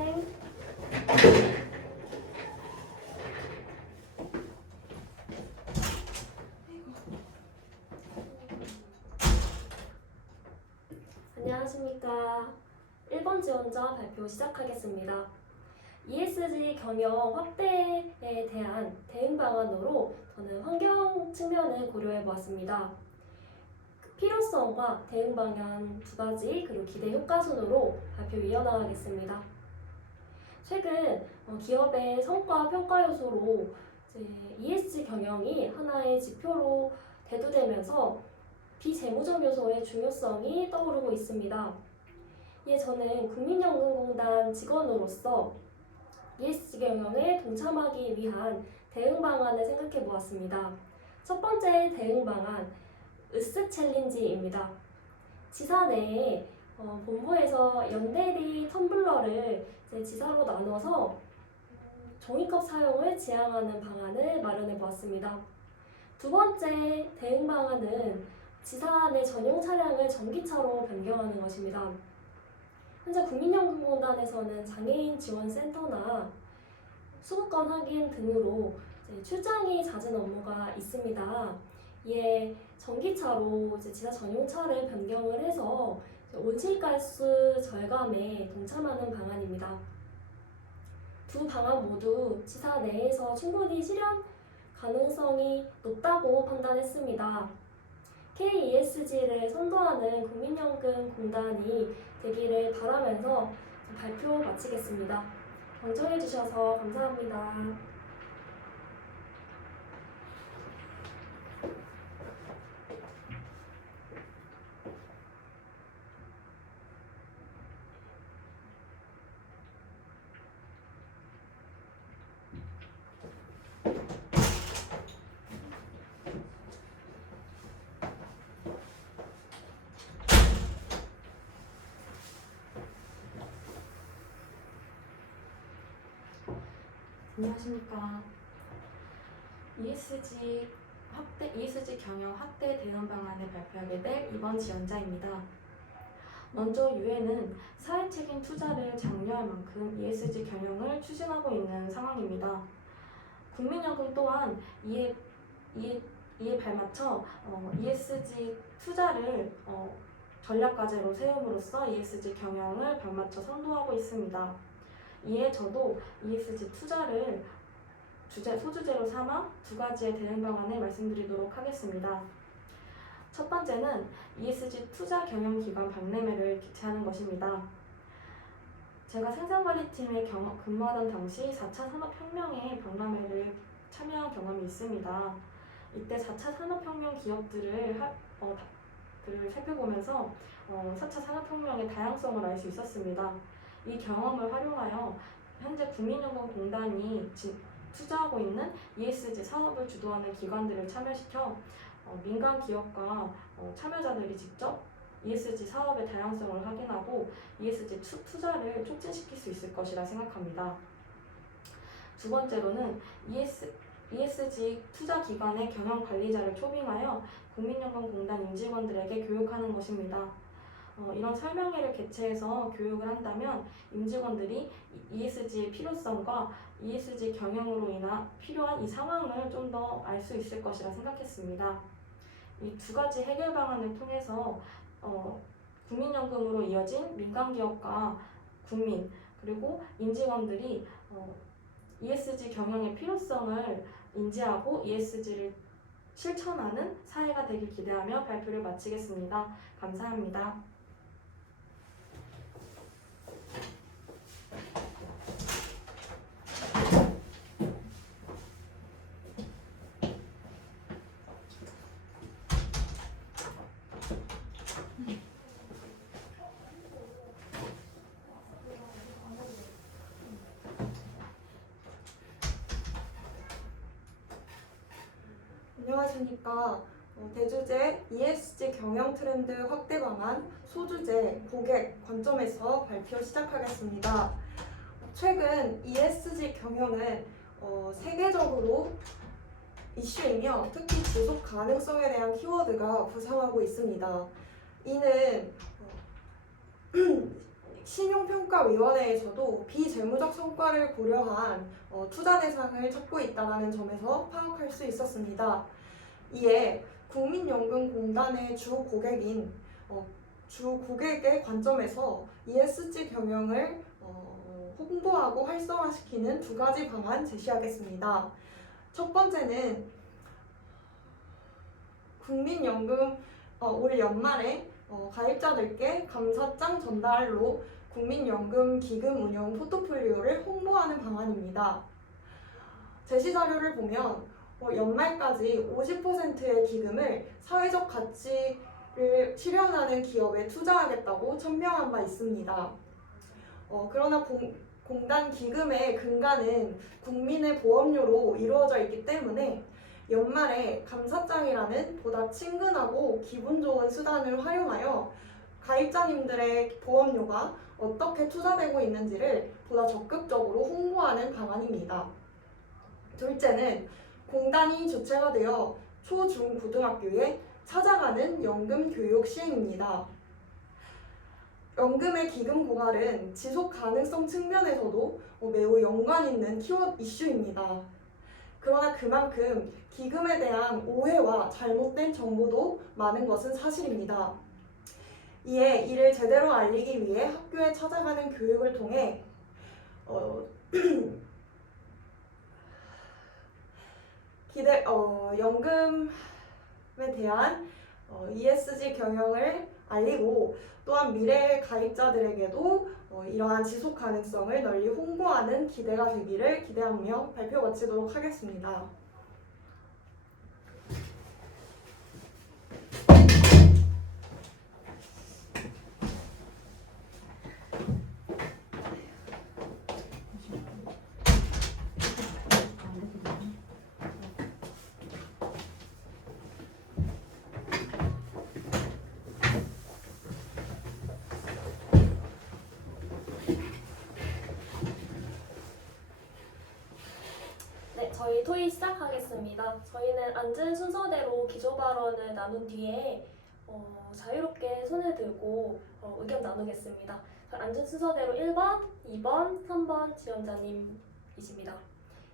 학생. 안녕하십니까. 1번 지원자 발표 시작하겠습니다. ESG 경영 확대에 대한 대응 방안으로 저는 환경 측면을 고려해 보았습니다. 필요성과 대응 방안 두 가지, 그리고 기대 효과 순으로 발표 이어나가겠습니다. 최근 기업의 성과 평가 요소로 ESG 경영이 하나의 지표로 대두되면서 비재무적 요소의 중요성이 떠오르고 있습니다. 저는 국민연금공단 직원으로서 ESG 경영에 동참하기 위한 대응 방안을 생각해 보았습니다. 첫 번째 대응 방안, 으스 챌린지입니다. 지사 내에 본부에서 연대리 텀블러를 지사로 나눠서 종이컵 사용을 지향하는 방안을 마련해 보았습니다. 두 번째 대응 방안은 지사 내 전용 차량을 전기차로 변경하는 것입니다. 현재 국민연금공단에서는 장애인 지원센터나 수급권 확인 등으로 출장이 잦은 업무가 있습니다. 이에 전기차로 지사 전용차를 변경을 해서 온실가스 절감에 동참하는 방안입니다. 두 방안 모두 지사 내에서 충분히 실현 가능성이 높다고 판단했습니다. KESG를 선도하는 국민연금공단이 되기를 바라면서 발표 마치겠습니다. 경청해 주셔서 감사합니다. 안녕하십니까. ESG 경영 확대 대응 방안을 발표하게 될 이번 지원자입니다. 먼저 유엔은 사회책임 투자를 장려할 만큼 ESG 경영을 추진하고 있는 상황입니다. 국민연금 또한 이에 발맞춰 ESG 투자를 전략 과제로 세움으로써 ESG 경영을 발맞춰 선도하고 있습니다. 이에 저도 ESG 투자를 소주제로 삼아 두 가지의 대응 방안을 말씀드리도록 하겠습니다. 첫 번째는 ESG 투자 경영기관 박람회를 개최하는 것입니다. 제가 생산관리팀에 근무하던 당시 4차 산업혁명의 박람회를 참여한 경험이 있습니다. 이때 4차 산업혁명 기업들을 살펴보면서 4차 산업혁명의 다양성을 알 수 있었습니다. 이 경험을 활용하여 현재 국민연금공단이 투자하고 있는 ESG 사업을 주도하는 기관들을 참여시켜 민간 기업과 참여자들이 직접 ESG 사업의 다양성을 확인하고 ESG 투자를 촉진시킬 수 있을 것이라 생각합니다. 두 번째로는 ESG 투자 기관의 경영 관리자를 초빙하여 국민연금공단 임직원들에게 교육하는 것입니다. 이런 설명회를 개최해서 교육을 한다면 임직원들이 ESG의 필요성과 ESG 경영으로 인한 필요한 이 상황을 좀 더 알 수 있을 것이라 생각했습니다. 이 두 가지 해결 방안을 통해서 국민연금으로 이어진 민간기업과 국민 그리고 임직원들이 ESG 경영의 필요성을 인지하고 ESG를 실천하는 사회가 되길 기대하며 발표를 마치겠습니다. 감사합니다. 안녕하십니까. 대주제 ESG 경영 트렌드 확대 방안, 소주제 고객 관점에서 발표 시작하겠습니다. 최근 ESG 경영은 세계적으로 이슈이며 특히 지속 가능성에 대한 키워드가 부상하고 있습니다. 이는 신용평가위원회에서도 비재무적 성과를 고려한 투자 대상을 찾고 있다는 점에서 파악할 수 있었습니다. 이에 국민연금공단의 주 고객의 관점에서 ESG 경영을 홍보하고 활성화시키는 두 가지 방안 제시하겠습니다. 첫 번째는 국민연금 올 연말에 가입자들께 감사장 전달로 국민연금 기금 운용 포트폴리오를 홍보하는 방안입니다. 제시자료를 보면 연말까지 50%의 기금을 사회적 가치를 실현하는 기업에 투자하겠다고 천명한 바 있습니다. 그러나 공단 기금의 근간은 국민의 보험료로 이루어져 있기 때문에 연말에 감사장이라는 보다 친근하고 기분 좋은 수단을 활용하여 가입자님들의 보험료가 어떻게 투자되고 있는지를 보다 적극적으로 홍보하는 방안입니다. 둘째는 공단이 주체가 되어 초, 중, 고등학교에 찾아가는 연금 교육 시행입니다. 연금의 기금 고갈은 지속 가능성 측면에서도 매우 연관 있는 키워드 이슈입니다. 그러나 그만큼 기금에 대한 오해와 잘못된 정보도 많은 것은 사실입니다. 이에 이를 제대로 알리기 위해 학교에 찾아가는 교육을 통해 연금에 대한 ESG 경영을 알리고 또한 미래 가입자들에게도 이러한 지속 가능성을 널리 홍보하는 기대가 되기를 기대하며 발표 마치도록 하겠습니다. 네, 저희 토의 시작하겠습니다. 저희는 앉은 순서대로 기조 발언을 나눈 뒤에 자유롭게 손을 들고 의견 나누겠습니다. 앉은 순서대로 1번, 2번, 3번 지원자님이십니다.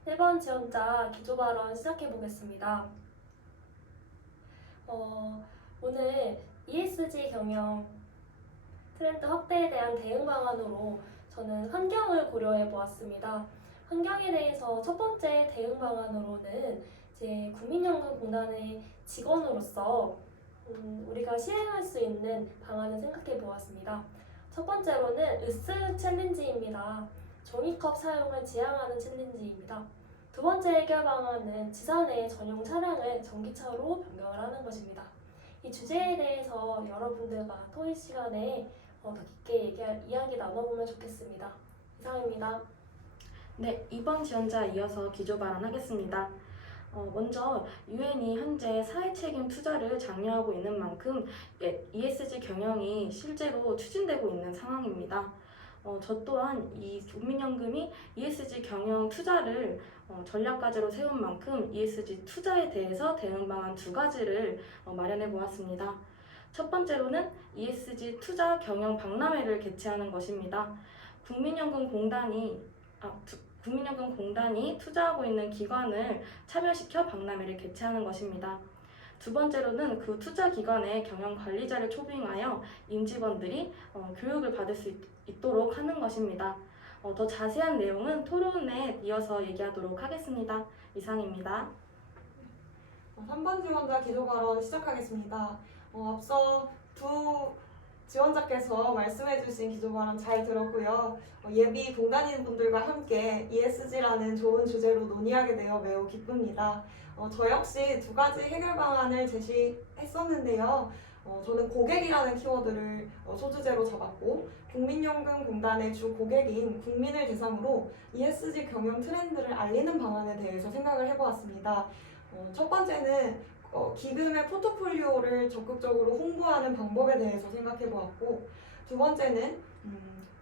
1번 지원자 기조 발언 시작해 보겠습니다. 오늘 ESG 경영 트렌드 확대에 대한 대응 방안으로 저는 환경을 고려해 보았습니다. 환경에 대해서 첫 번째 대응 방안으로는 이제 국민연금공단의 직원으로서 우리가 시행할 수 있는 방안을 생각해 보았습니다. 첫 번째로는 으스 챌린지입니다. 종이컵 사용을 지향하는 챌린지입니다. 두 번째 해결 방안은 지사내 전용 차량을 전기차로 변경을 하는 것입니다. 이 주제에 대해서 여러분들과 토의 시간에 더 깊게 이야기 나눠보면 좋겠습니다. 이상입니다. 네, 2번 지원자 이어서 기조 발언하겠습니다. 먼저 유엔이 현재 사회책임 투자를 장려하고 있는 만큼 ESG 경영이 실제로 추진되고 있는 상황입니다. 저 또한 이 국민연금이 ESG 경영 투자를 전략 과제로 세운 만큼 ESG 투자에 대해서 대응 방안 두 가지를 마련해 보았습니다. 첫 번째로는 ESG 투자 경영 박람회를 개최하는 것입니다. 국민연금공단이 투자하고 있는 기관을 참여시켜 박람회를 개최하는 것입니다. 두 번째로는 그 투자 기관의 경영 관리자를 초빙하여 임직원들이 교육을 받을 수 있도록 하는 것입니다. 더 자세한 내용은 토론에 이어서 얘기하도록 하겠습니다. 이상입니다. 3번 지원자 기조 발언 시작하겠습니다. 앞서 두 지원자께서 말씀해주신 기조 발언 잘 들었고요. 예비 공단인 분들과 함께 ESG라는 좋은 주제로 논의하게 되어 매우 기쁩니다. 저 역시 두 가지 해결 방안을 제시했었는데요. 저는 고객이라는 키워드를 소주제로 잡았고 국민연금공단의 주 고객인 국민을 대상으로 ESG 경영 트렌드를 알리는 방안에 대해서 생각을 해보았습니다. 첫 번째는 기금의 포트폴리오를 적극적으로 홍보하는 방법에 대해서 생각해보았고 두 번째는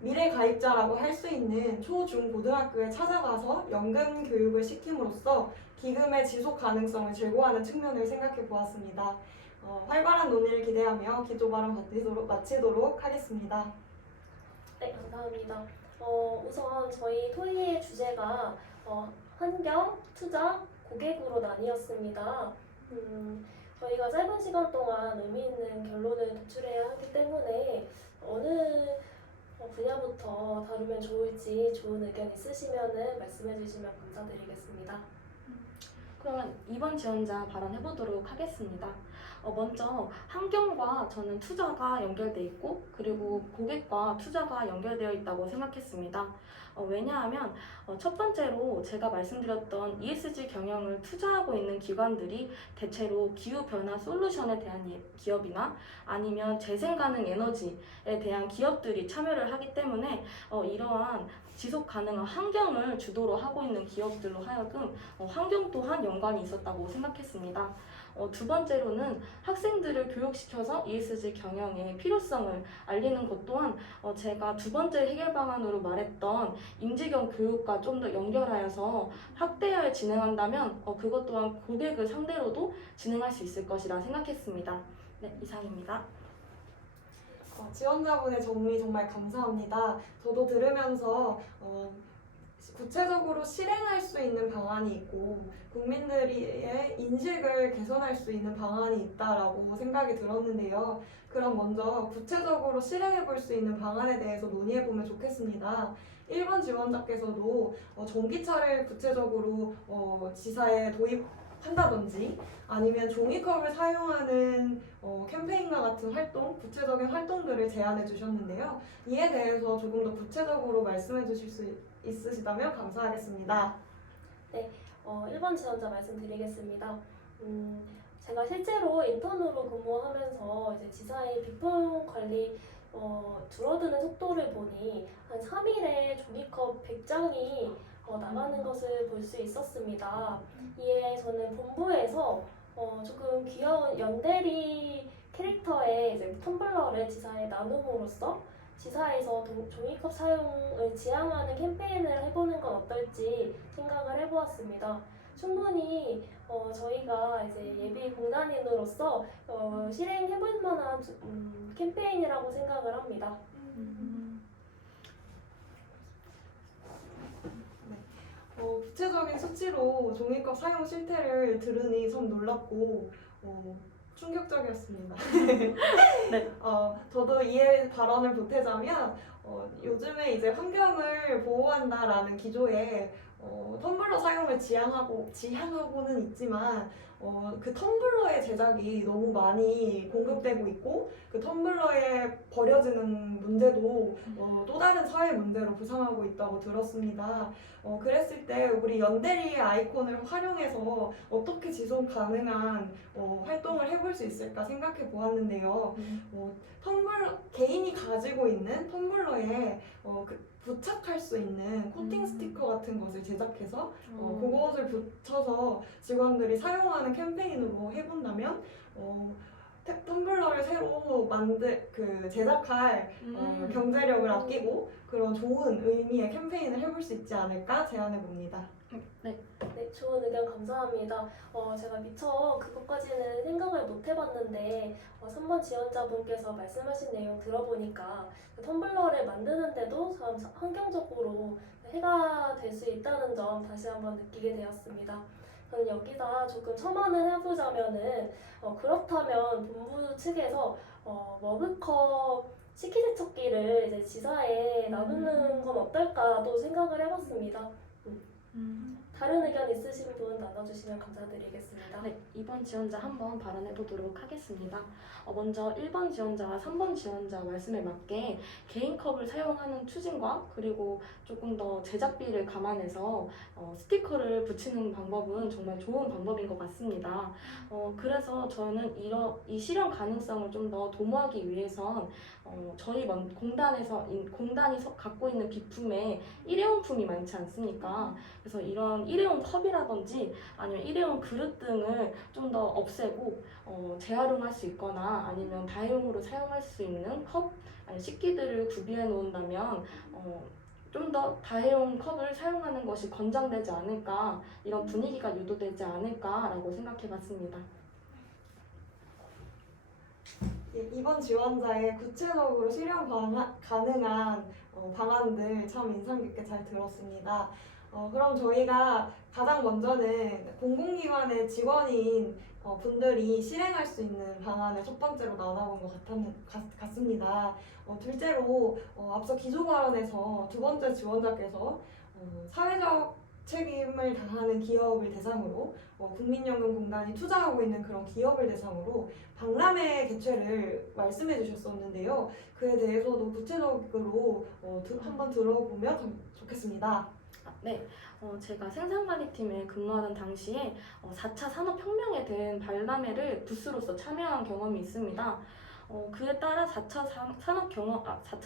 미래 가입자라고 할 수 있는 초, 중, 고등학교에 찾아가서 연금 교육을 시킴으로써 기금의 지속 가능성을 제고하는 측면을 생각해보았습니다. 활발한 논의를 기대하며 기조 발언 마치도록 하겠습니다. 네, 감사합니다. 우선 저희 토의의 주제가 환경, 투자, 고객으로 나뉘었습니다. 저희가 짧은 시간 동안 의미 있는 결론을 도출해야 하기 때문에 어느 분야부터 다루면 좋을지 좋은 의견 있으시면 말씀해 주시면 감사드리겠습니다. 그러면 이번 지원자 발언해 보도록 하겠습니다. 먼저 환경과 저는 투자가 연결돼 있고 그리고 고객과 투자가 연결되어 있다고 생각했습니다. 왜냐하면 첫 번째로 제가 말씀드렸던 ESG 경영을 투자하고 있는 기관들이 대체로 기후변화 솔루션에 대한 기업이나 아니면 재생가능 에너지에 대한 기업들이 참여를 하기 때문에 이러한 지속 가능한 환경을 주도로 하고 있는 기업들로 하여금 환경 또한 연관이 있었다고 생각했습니다. 두 번째로는 학생들을 교육시켜서 ESG 경영의 필요성을 알리는 것 또한 제가 두 번째 해결 방안으로 말했던 임직원 교육과 좀 더 연결하여서 확대하여 진행한다면 그것 또한 고객을 상대로도 진행할 수 있을 것이라 생각했습니다. 네, 이상입니다. 지원자분의 정리 정말 감사합니다. 저도 들으면서 구체적으로 실행할 수 있는 방안이 있고 국민들의 인식을 개선할 수 있는 방안이 있다라고 생각이 들었는데요. 그럼 먼저 구체적으로 실행해 볼 수 있는 방안에 대해서 논의해 보면 좋겠습니다. 1번 지원자께서도 전기차를 구체적으로 지사에 도입한다든지 아니면 종이컵을 사용하는 캠페인과 같은 활동, 구체적인 활동들을 제안해 주셨는데요. 이에 대해서 조금 더 구체적으로 말씀해 주실 수 있으시다면 감사하겠습니다. 1번 지원자 말씀드리겠습니다. 제가 실제로 인턴으로 근무하면서 이제 지사의 비품 관리 줄어드는 속도를 보니 한 3일에 종이컵 100장이 나가는 것을 볼 수 있었습니다. 이에 저는 본부에서 조금 귀여운 연대리 캐릭터의 이제 텀블러를 지사에 나눔으로써 지사에서 종이컵 사용을 지향하는 캠페인을 해보는 건 어떨지 생각을 해보았습니다. 충분히 저희가 이제 예비 공단인으로서 실행해볼 만한 캠페인이라고 생각을 합니다. 구체적인 수치로 종이컵 사용 실태를 들으니 참 놀랍고 충격적이었습니다. 네. 저도 이에 발언을 보태자면 요즘에 이제 환경을 보호한다라는 기조에 텀블러 사용을 지향하고는 있지만 그 텀블러의 제작이 너무 많이 공급되고 있고 그 텀블러에 버려지는 문제도 또 다른 사회 문제로 부상하고 있다고 들었습니다. 그랬을 때 우리 연대리의 아이콘을 활용해서 어떻게 지속 가능한 활동을 해볼 수 있을까 생각해 보았는데요. 텀블러 개인이 가지고 있는 텀블러에 부착할 수 있는 코팅 스티커 같은 것을 제작해서 그것을 붙여서 직원들이 사용하는 캠페인으로 해본다면 텀블러를 새로 제작할 경제력을 아끼고 그런 좋은 의미의 캠페인을 해볼 수 있지 않을까 제안해 봅니다. 네, 좋은 의견 감사합니다. 제가 미처 그것까지는 생각을 못 해봤는데 3번 지원자분께서 말씀하신 내용 들어보니까 그 텀블러를 만드는데도 참 환경적으로 해가 될 수 있다는 점 다시 한번 느끼게 되었습니다. 저는 여기다 조금 첨언을 해보자면은 그렇다면 본부 측에서 머그컵 식기세척기를 이제 지사에 나누는 건 어떨까도 생각을 해봤습니다. 다른 의견 있으신 분 나눠주시면 감사드리겠습니다. 네, 이번 지원자 한번 발언해 보도록 하겠습니다. 먼저 1번 지원자와 3번 지원자 말씀에 맞게 개인컵을 사용하는 추진과 그리고 조금 더 제작비를 감안해서 스티커를 붙이는 방법은 정말 좋은 방법인 것 같습니다. 그래서 저는 이 실현 가능성을 좀 더 도모하기 위해선 저희 공단이 갖고 있는 비품에 일회용품이 많지 않습니까? 그래서 이런 일회용 컵이라든지 아니면 일회용 그릇 등을 좀 더 없애고 재활용할 수 있거나 아니면 다용으로 사용할 수 있는 컵, 아니 식기들을 구비해 놓는다면 좀 더 다회용 컵을 사용하는 것이 권장되지 않을까, 이런 분위기가 유도되지 않을까라고 생각해 봤습니다. 예, 이번 지원자의 구체적으로 실현 가능한 방안들 참 인상 깊게 잘 들었습니다. 그럼 저희가 가장 먼저는 공공기관의 직원인 분들이 실행할 수 있는 방안을 첫 번째로 나눠본 것 같습니다. 둘째로 앞서 기조 발언에서 두 번째 지원자께서 사회적 책임을 다하는 기업을 대상으로 국민연금공단이 투자하고 있는 그런 기업을 대상으로 박람회 개최를 말씀해 주셨었는데요. 그에 대해서도 구체적으로 한번 들어보면 좋겠습니다. 네, 제가 생산관리팀에 근무하던 당시에 4차 산업혁명에 대한 박람회를 부스로서 참여한 경험이 있습니다. 그에 따라 4차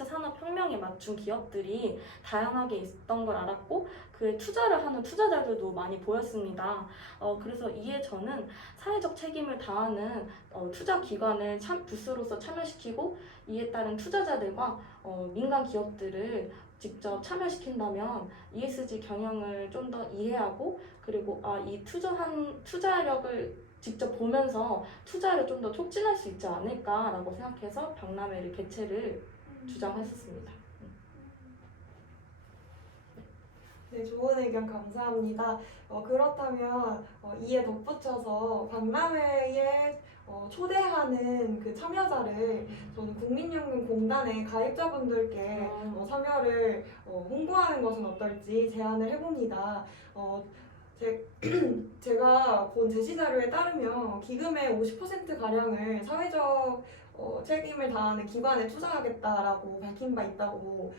산업혁명에 맞춘 기업들이 다양하게 있었던 걸 알았고 그에 투자를 하는 투자자들도 많이 보였습니다. 그래서 이에 저는 사회적 책임을 다하는 투자기관을 부스로서 참여시키고 이에 따른 투자자들과 민간 기업들을 직접 참여시킨다면 ESG 경영을 좀 더 이해하고 그리고 이 투자력을 직접 보면서 투자를 좀 더 촉진할 수 있지 않을까라고 생각해서 박람회를 개최를 주장했었습니다. 네, 좋은 의견 감사합니다. 그렇다면 이에 덧붙여서 박람회에 초대하는 그 참여자를 저는 국민연금공단의 가입자분들께 참여를 홍보하는 것은 어떨지 제안을 해봅니다. 제가 본 제시자료에 따르면 기금의 50%가량을 사회적 책임을 다하는 기관에 투자하겠다라고 밝힌 바 있다고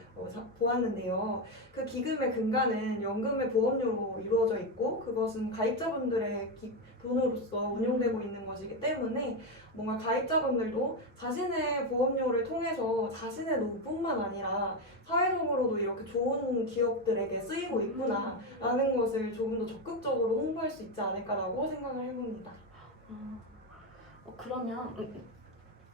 보았는데요. 그 기금의 근간은 연금의 보험료로 이루어져 있고 그것은 가입자분들의 돈으로서 운용되고 있는 것이기 때문에 뭔가 가입자분들도 자신의 보험료를 통해서 자신의 노후뿐만 아니라 사회적으로도 이렇게 좋은 기업들에게 쓰이고 있구나라는 것을 조금 더 적극적으로 홍보할 수 있지 않을까라고 생각을 해봅니다. 그러면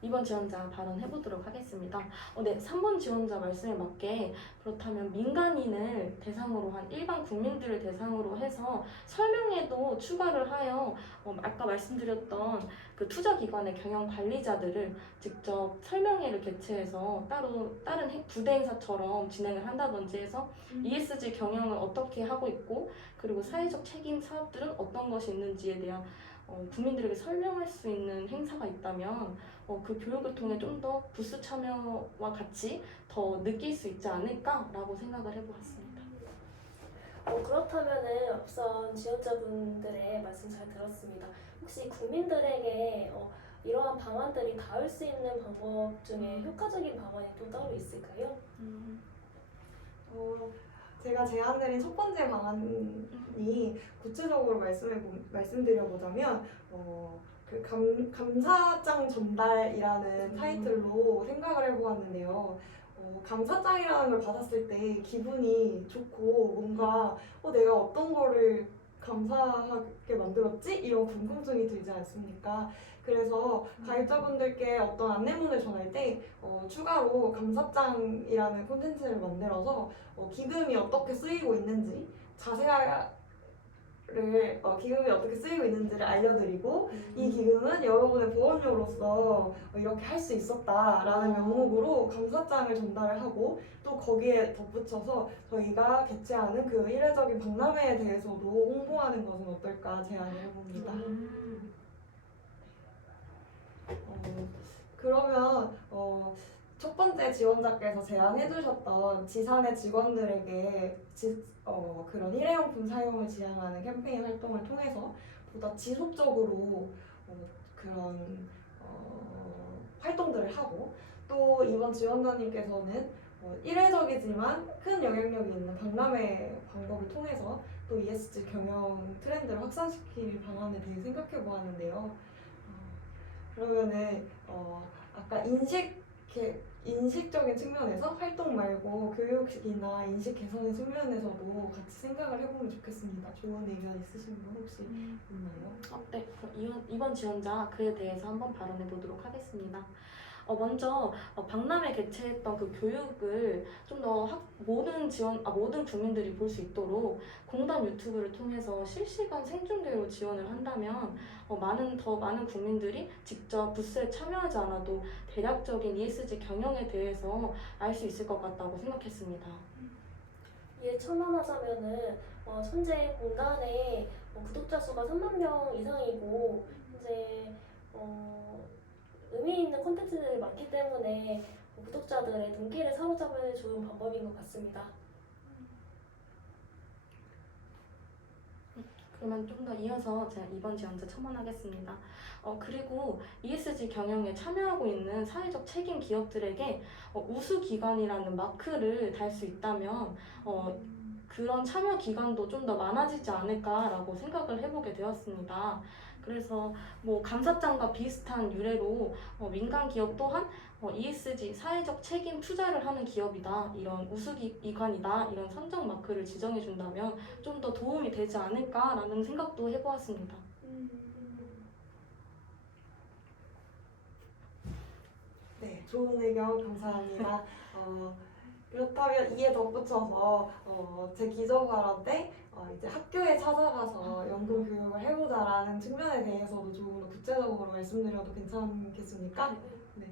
이번 지원자 발언해보도록 하겠습니다. 네, 3번 지원자 말씀에 맞게 그렇다면 민간인을 대상으로 한 일반 국민들을 대상으로 해서 설명회도 추가를 하여 아까 말씀드렸던 그 투자기관의 경영관리자들을 직접 설명회를 개최해서 따로 다른 부대 행사처럼 진행을 한다든지 해서 ESG 경영을 어떻게 하고 있고 그리고 사회적 책임 사업들은 어떤 것이 있는지에 대한 국민들에게 설명할 수 있는 행사가 있다면 그 교육을 통해 좀 더 부스 참여와 같이 더 느낄 수 있지 않을까라고 생각을 해보았습니다. 그렇다면은 앞선 지원자분들의 말씀 잘 들었습니다. 혹시 국민들에게 이러한 방안들이 닿을 수 있는 방법 중에 효과적인 방안이 또 따로 있을까요? 제가 제안드린 첫 번째 방안이 구체적으로 말씀드려보자면 그 감사장 전달이라는 타이틀로 생각을 해보았는데요. 감사장이라는 걸 받았을 때 기분이 좋고 뭔가 내가 어떤 거를 감사하게 만들었지? 이런 궁금증이 들지 않습니까? 그래서 가입자분들께 어떤 안내문을 전할 때 추가로 감사장이라는 콘텐츠를 만들어서 기금이 어떻게 쓰이고 있는지 기금이 어떻게 쓰이고 있는지를 알려드리고 이 기금은 여러분의 보험료로서 이렇게 할 수 있었다라는 명목으로 감사장을 전달을 하고 또 거기에 덧붙여서 저희가 개최하는 그 이례적인 박람회에 대해서도 홍보하는 것은 어떨까 제안을 해봅니다. 그러면 첫 번째 지원자께서 제안해주셨던 지산의 직원들에게 그런 일회용품 사용을 지향하는 캠페인 활동을 통해서 보다 지속적으로 그런 활동들을 하고 또 이번 지원자님께서는 일회적이지만 큰 영향력이 있는 박람회 방법을 통해서 또 ESG 경영 트렌드를 확산시킬 방안에 대해 생각해 보았는데요. 그러면은 아까 인식적인 측면에서 활동 말고 교육이나 인식 개선의 측면에서도 같이 생각을 해보면 좋겠습니다. 좋은 의견 있으신 분 혹시 있나요? 네, 그럼 이번 지원자 그에 대해서 한번 발언해 보도록 하겠습니다. 먼저 박람회 개최했던 그 교육을 좀 더 모든 국민들이 볼 수 있도록 공단 유튜브를 통해서 실시간 생중계로 지원을 한다면 더 많은 국민들이 직접 부스에 참여하지 않아도 대략적인 ESG 경영에 대해서 알 수 있을 것 같다고 생각했습니다. 이에 첨언하자면은 현재 공단의 구독자 수가 3만 명 이상이고 이제 의미 있는 콘텐츠들이 많기 때문에 구독자들의 눈길을 사로잡을 좋은 방법인 것 같습니다. 그러면 좀 더 이어서 제가 이번 지원자 첨언하겠습니다. 그리고 ESG 경영에 참여하고 있는 사회적 책임 기업들에게 우수기관이라는 마크를 달 수 있다면 그런 참여 기관도 좀 더 많아지지 않을까라고 생각을 해보게 되었습니다. 그래서 감사장과 비슷한 유래로 민간 기업 또한 ESG 사회적 책임 투자를 하는 기업이다, 이런 우수기관이다, 이런 선정 마크를 지정해 준다면 좀 더 도움이 되지 않을까라는 생각도 해보았습니다. 네, 좋은 의견 감사합니다. 그렇다면 이에 덧붙여서 제 기저 발언 때 이제 학교에 찾아가서 연금 교육을 해보자라는 측면에 대해서도 좀 더 구체적으로 말씀드려도 괜찮겠습니까? 네.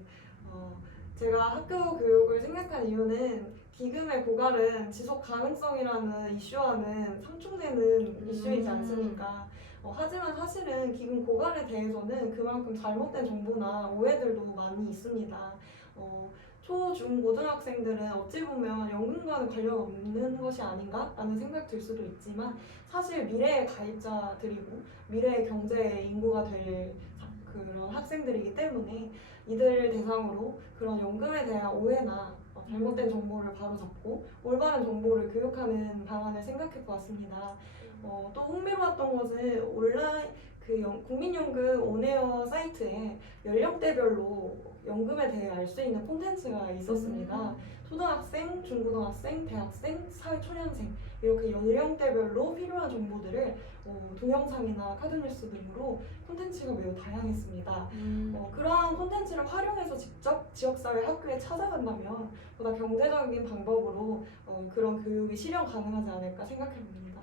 제가 학교 교육을 생각한 이유는 기금의 고갈은 지속 가능성이라는 이슈와는 상충되는 이슈이지 않습니까? 하지만 사실은 기금 고갈에 대해서는 그만큼 잘못된 정보나 오해들도 많이 있습니다. 초, 중, 고등학생들은 어찌 보면 연금과는 관련 없는 것이 아닌가라는 생각 들 수도 있지만 사실 미래의 가입자들이고 미래의 경제의 인구가 될 그런 학생들이기 때문에 이들 대상으로 그런 연금에 대한 오해나 잘못된 정보를 바로잡고 올바른 정보를 교육하는 방안을 생각해 보았습니다. 또 흥미로웠던 것은 온라인 국민연금 온에어 사이트에 연령대별로 연금에 대해 알 수 있는 콘텐츠가 있었습니다. 초등학생, 중고등학생, 대학생, 사회초년생 이렇게 연령대별로 필요한 정보들을 동영상이나 카드뉴스 등으로 콘텐츠가 매우 다양했습니다. 그러한 콘텐츠를 활용해서 직접 지역사회 학교에 찾아간다면 보다 경제적인 방법으로 그런 교육이 실현 가능하지 않을까 생각해 봅니다.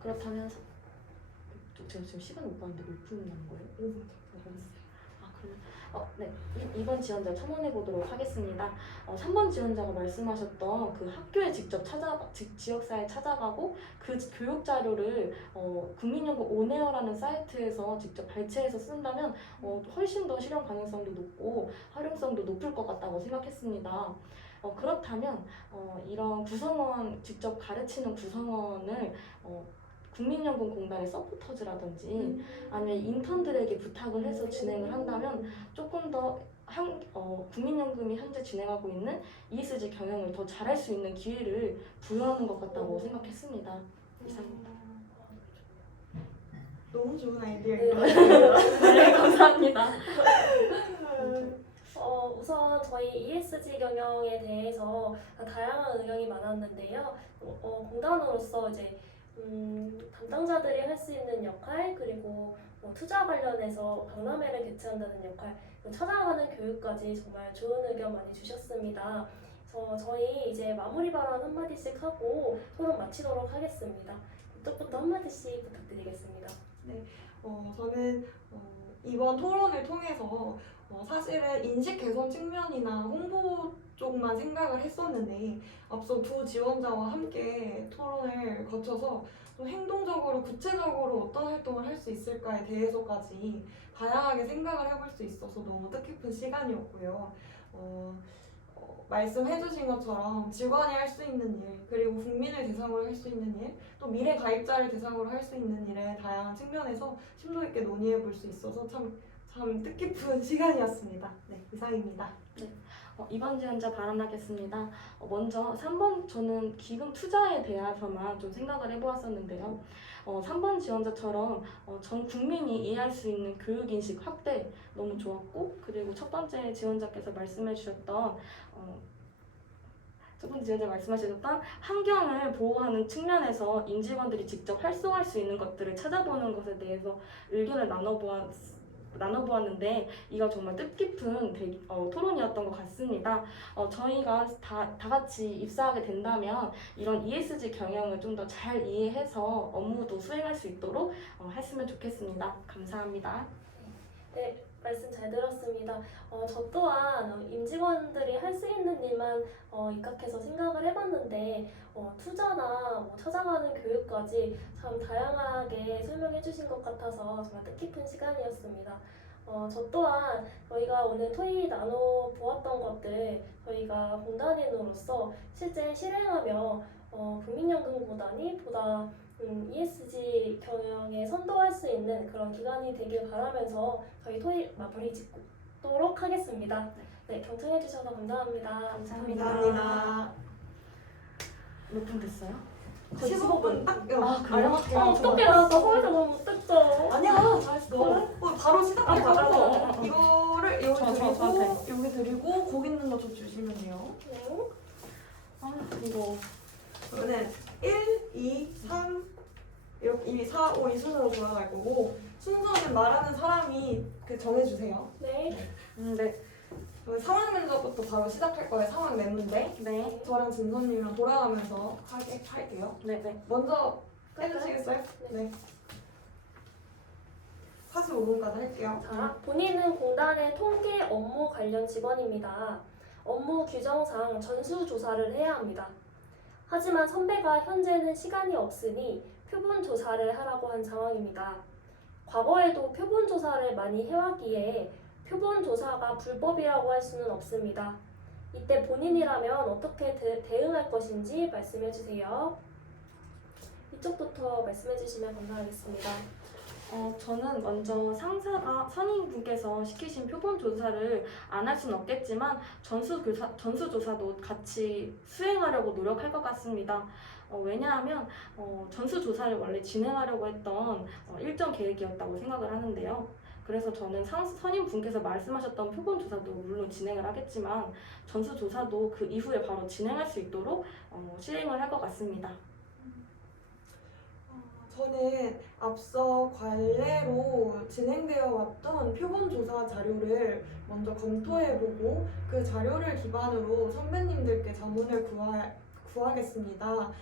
그렇다면 제가 지금 시간 못 봤는데 몇 분 남은 거예요? 5분 그러면 네, 이번 지원자 첨언해 보도록 하겠습니다. 3번 지원자가 말씀하셨던 그 학교에 직접 지역사회에 찾아가고 그 교육 자료를 국민연금 온에어라는 사이트에서 직접 발췌해서 쓴다면 훨씬 더 실현 가능성도 높고 활용성도 높을 것 같다고 생각했습니다. 그렇다면 이런 직접 가르치는 구성원을 국민연금공단의 서포터즈라든지 아니면 인턴들에게 부탁을 해서 진행을 한다면 조금 더 국민연금이 현재 진행하고 있는 ESG 경영을 더 잘할 수 있는 기회를 부여하는 것 같다고 생각했습니다. 이상입니다. 너무 좋은 아이디어예요. 네, 감사합니다. 우선 저희 ESG 경영에 대해서 다양한 의견이 많았는데요. 공단으로서 이제 담당자들이 할 수 있는 역할, 그리고 투자 관련해서 박람회를 개최한다는 역할, 찾아가는 교육까지 정말 좋은 의견 많이 주셨습니다. 저희 이제 마무리 발언 한마디씩 하고 토론 마치도록 하겠습니다. 이쪽부터 한마디씩 부탁드리겠습니다. 네, 저는 이번 토론을 통해서 사실은 인식 개선 측면이나 홍보 쪽만 생각을 했었는데 앞서 두 지원자와 함께 토론을 거쳐서 좀 행동적으로 구체적으로 어떤 활동을 할 수 있을까에 대해서까지 다양하게 생각을 해볼 수 있어서 너무 뜻깊은 시간이었고요. 말씀해주신 것처럼 직원이 할 수 있는 일, 그리고 국민을 대상으로 할 수 있는 일, 또 미래 가입자를 대상으로 할 수 있는 일에 다양한 측면에서 심도 있게 논의해 볼 수 있어서 참 뜻깊은 시간이었습니다. 네, 이상입니다. 이번 지원자 발언하겠습니다. 먼저 3번, 저는 기금 투자에 대해서만 좀 생각을 해보았었는데요. 3번 지원자처럼 전 국민이 이해할 수 있는 교육인식 확대 너무 좋았고, 그리고 첫 번째 지원자께서 말씀해 주셨던 환경을 보호하는 측면에서 임직원들이 직접 활성화할 수 있는 것들을 찾아보는 것에 대해서 의견을 나눠보았는데 이거 정말 뜻깊은 토론이었던 것 같습니다. 저희가 다 같이 입사하게 된다면 이런 ESG 경영을 좀 더 잘 이해해서 업무도 수행할 수 있도록 했으면 좋겠습니다. 감사합니다. 네, 말씀 잘 들었습니다. 저 또한 임직원들이 할 수 있는 일만 입각해서 생각을 해봤는데 투자나 뭐 찾아가는 교육까지 참 다양하게 설명해 주신 것 같아서 정말 뜻깊은 시간이었습니다. 저 또한 저희가 오늘 토의 나눠보았던 것들 저희가 공단인으로서 실제 실행하며 국민연금공단이 보다 ESG 경영에 선도할 수 있는 그런 기관이 되길 바라면서 저희 토의 마무리 짓도록 하겠습니다. 네, 경청해 주셔서 감사합니다. 감사합니다. 몇 분 됐어요? 15분 딱 그래요? 어떻게 나왔다 서울대 너무 못했죠? 아니야, 잘했어. 바로 시작할 아, 거고 이거를 여기 저한테. 드리고 여기 드리고 거기 있는 거 저 주시면 돼요. 네. 이거 그러면 1, 2, 3 이렇게 2, 4, 5 이 순서로 돌아갈 거고 순서는 말하는 사람이 정해주세요. 네. 네. 저희 상황 면접부터 바로 시작할 거예요. 상황 냈는데 네. 저랑 진선님이랑 돌아가면서 할게요. 네. 먼저 해주시겠어요? 네. 45분까지 할게요. 자, 본인은 공단의 통계 업무 관련 직원입니다. 업무 규정상 전수조사를 해야 합니다. 하지만 선배가 현재는 시간이 없으니 표본조사를 하라고 한 상황입니다. 과거에도 표본조사를 많이 해왔기에 표본조사가 불법이라고 할 수는 없습니다. 이때 본인이라면 어떻게 대응할 것인지 말씀해 주세요. 이쪽부터 말씀해 주시면 감사하겠습니다. 저는 먼저 상사가 선임분께서 시키신 표본 조사를 안 할 수는 없겠지만 전수조사도 같이 수행하려고 노력할 것 같습니다. 왜냐하면 전수조사를 원래 진행하려고 했던 일정 계획이었다고 생각을 하는데요. 그래서 저는 선임분께서 말씀하셨던 표본 조사도 물론 진행을 하겠지만 전수조사도 그 이후에 바로 진행할 수 있도록 실행을 할 것 같습니다. 저는 앞서 관례로 진행되어 왔던 표본조사 자료를 먼저 검토해보고 그 자료를 기반으로 선배님들께 자문을 구하겠습니다.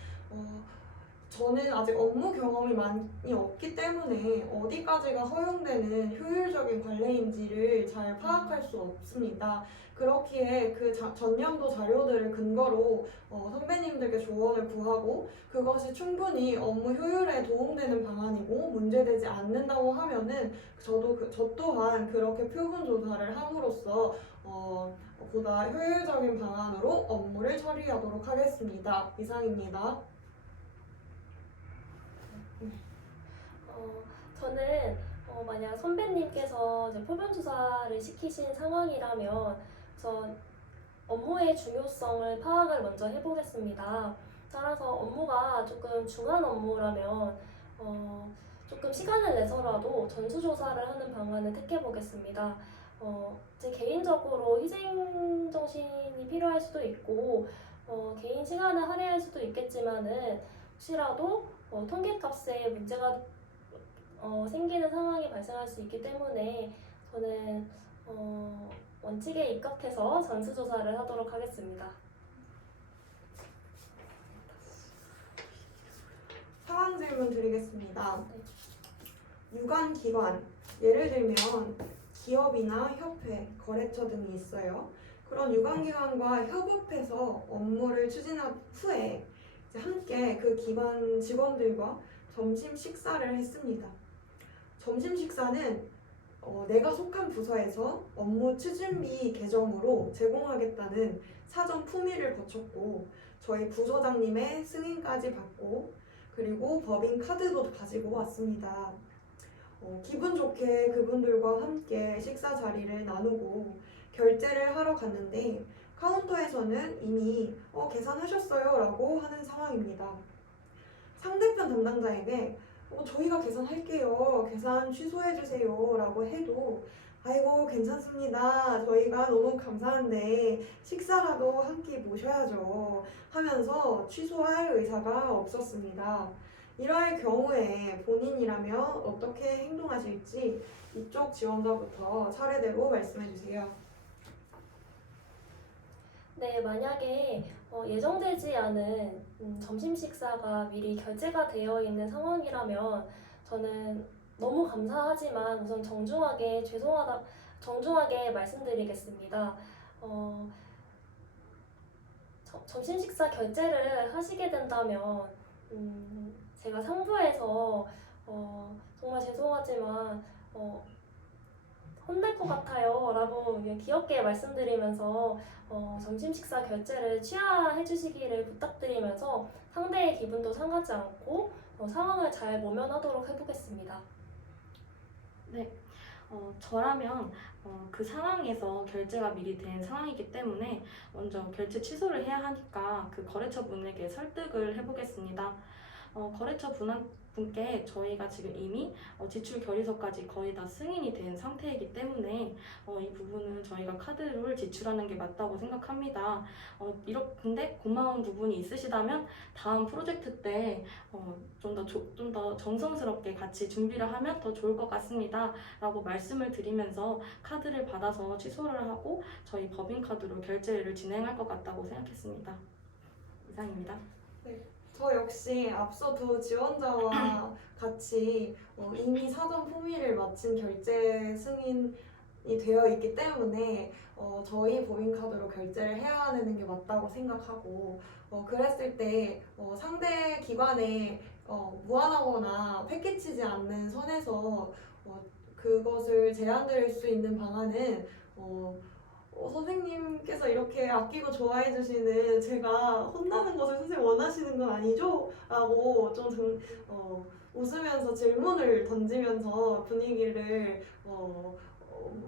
저는 아직 업무 경험이 많이 없기 때문에 어디까지가 허용되는 효율적인 관례인지를 잘 파악할 수 없습니다. 그렇기에 그 전년도 자료들을 근거로 선배님들께 조언을 구하고 그것이 충분히 업무 효율에 도움되는 방안이고 문제되지 않는다고 하면은 저 또한 그렇게 표본 조사를 함으로써 보다 효율적인 방안으로 업무를 처리하도록 하겠습니다. 이상입니다. 저는 만약 선배님께서 이제 표본 조사를 시키신 상황이라면 전 업무의 중요성을 파악을 먼저 해보겠습니다. 따라서 업무가 조금 중한 업무라면 조금 시간을 내서라도 전수조사를 하는 방안을 택해보겠습니다. 제 개인적으로 희생 정신이 필요할 수도 있고 개인 시간을 할애할 수도 있겠지만은 혹시라도 통계값에 문제가 생기는 상황이 발생할 수 있기 때문에 저는 원칙에 입각해서 전수조사를 하도록 하겠습니다. 상황 질문 드리겠습니다. 유관기관, 예를 들면 기업이나 협회, 거래처 등이 있어요. 그런 유관기관과 협업해서 업무를 추진한 후에 이제 함께 그 기관 직원들과 점심 식사를 했습니다. 점심 식사는 내가 속한 부서에서 업무 추진비 계정으로 제공하겠다는 사전 품위를 거쳤고 저희 부서장님의 승인까지 받고 그리고 법인 카드도 가지고 왔습니다. 기분 좋게 그분들과 함께 식사 자리를 나누고 결제를 하러 갔는데 카운터에서는 이미 계산하셨어요 라고 하는 상황입니다. 상대편 담당자에게 저희가 계산할게요. 계산 취소해주세요 라고 해도 아이고 괜찮습니다. 저희가 너무 감사한데 식사라도 한 끼 모셔야죠 하면서 취소할 의사가 없었습니다. 이러할 경우에 본인이라면 어떻게 행동하실지 이쪽 지원자부터 차례대로 말씀해 주세요. 네, 만약에 예정되지 않은 점심 식사가 미리 결제가 되어 있는 상황이라면 저는 너무 감사하지만 우선 정중하게 말씀드리겠습니다. 점심 식사 결제를 하시게 된다면 제가 상부에서 정말 죄송하지만 혼날 것 같아요 라고 그냥 귀엽게 말씀드리면서 점심 식사 결제를 취하해 주시기를 부탁드리면서 상대의 기분도 상하지 않고 상황을 잘 모면하도록 해보겠습니다. 저라면 그 상황에서 결제가 미리 된 상황이기 때문에 먼저 결제 취소를 해야 하니까 그 거래처 분에게 설득을 해보겠습니다. 거래처 분께 저희가 지금 이미 지출 결의서까지 거의 다 승인이 된 상태이기 때문에 이 부분은 저희가 카드를 지출하는 게 맞다고 생각합니다. 근데 고마운 부분이 있으시다면 다음 프로젝트 때 좀 더 정성스럽게 같이 준비를 하면 더 좋을 것 같습니다. 라고 말씀을 드리면서 카드를 받아서 취소를 하고 저희 법인카드로 결제를 진행할 것 같다고 생각했습니다. 이상입니다. 저 역시 앞서 두 지원자와 같이 이미 사전 포미를 마친 결제 승인이 되어 있기 때문에 저희 법인카드로 결제를 해야 하는 게 맞다고 생각하고 그랬을 때 상대 기관에 무한하거나 패키지지 않는 선에서 그것을 제한드릴 수 있는 방안은 선생님께서 이렇게 아끼고 좋아해 주시는 제가 혼나는 것을 선생님 원하시는 건 아니죠? 라고 좀 웃으면서 질문을 던지면서 분위기를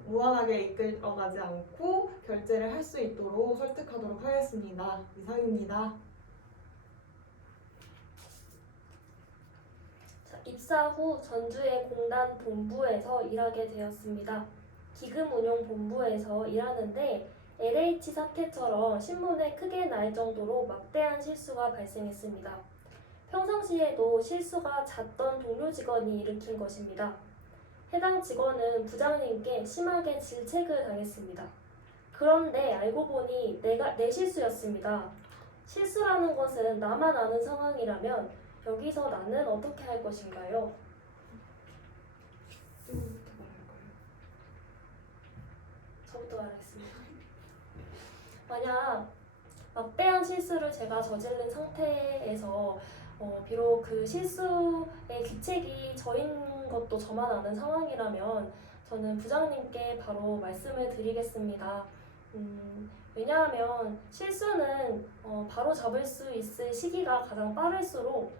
무한하게 이끌어가지 않고 결제를 할 수 있도록 설득하도록 하겠습니다. 이상입니다. 입사 후 전주의 공단 본부에서 일하게 되었습니다. 기금운용본부에서 일하는데 LH 사태처럼 신문에 크게 날 정도로 막대한 실수가 발생했습니다. 평상시에도 실수가 잦던 동료 직원이 일으킨 것입니다. 해당 직원은 부장님께 심하게 질책을 당했습니다. 그런데 알고 보니 내 실수였습니다. 실수라는 것은 나만 아는 상황이라면 여기서 나는 어떻게 할 것인가요? 누구부터 말할까요? 저부터 말하겠습니다. 만약 막대한 실수를 제가 저지른 상태에서 비록 그 실수의 귀책이 저인 것도 저만 아는 상황이라면 저는 부장님께 바로 말씀을 드리겠습니다. 왜냐하면 실수는 바로 잡을 수 있을 시기가 가장 빠를수록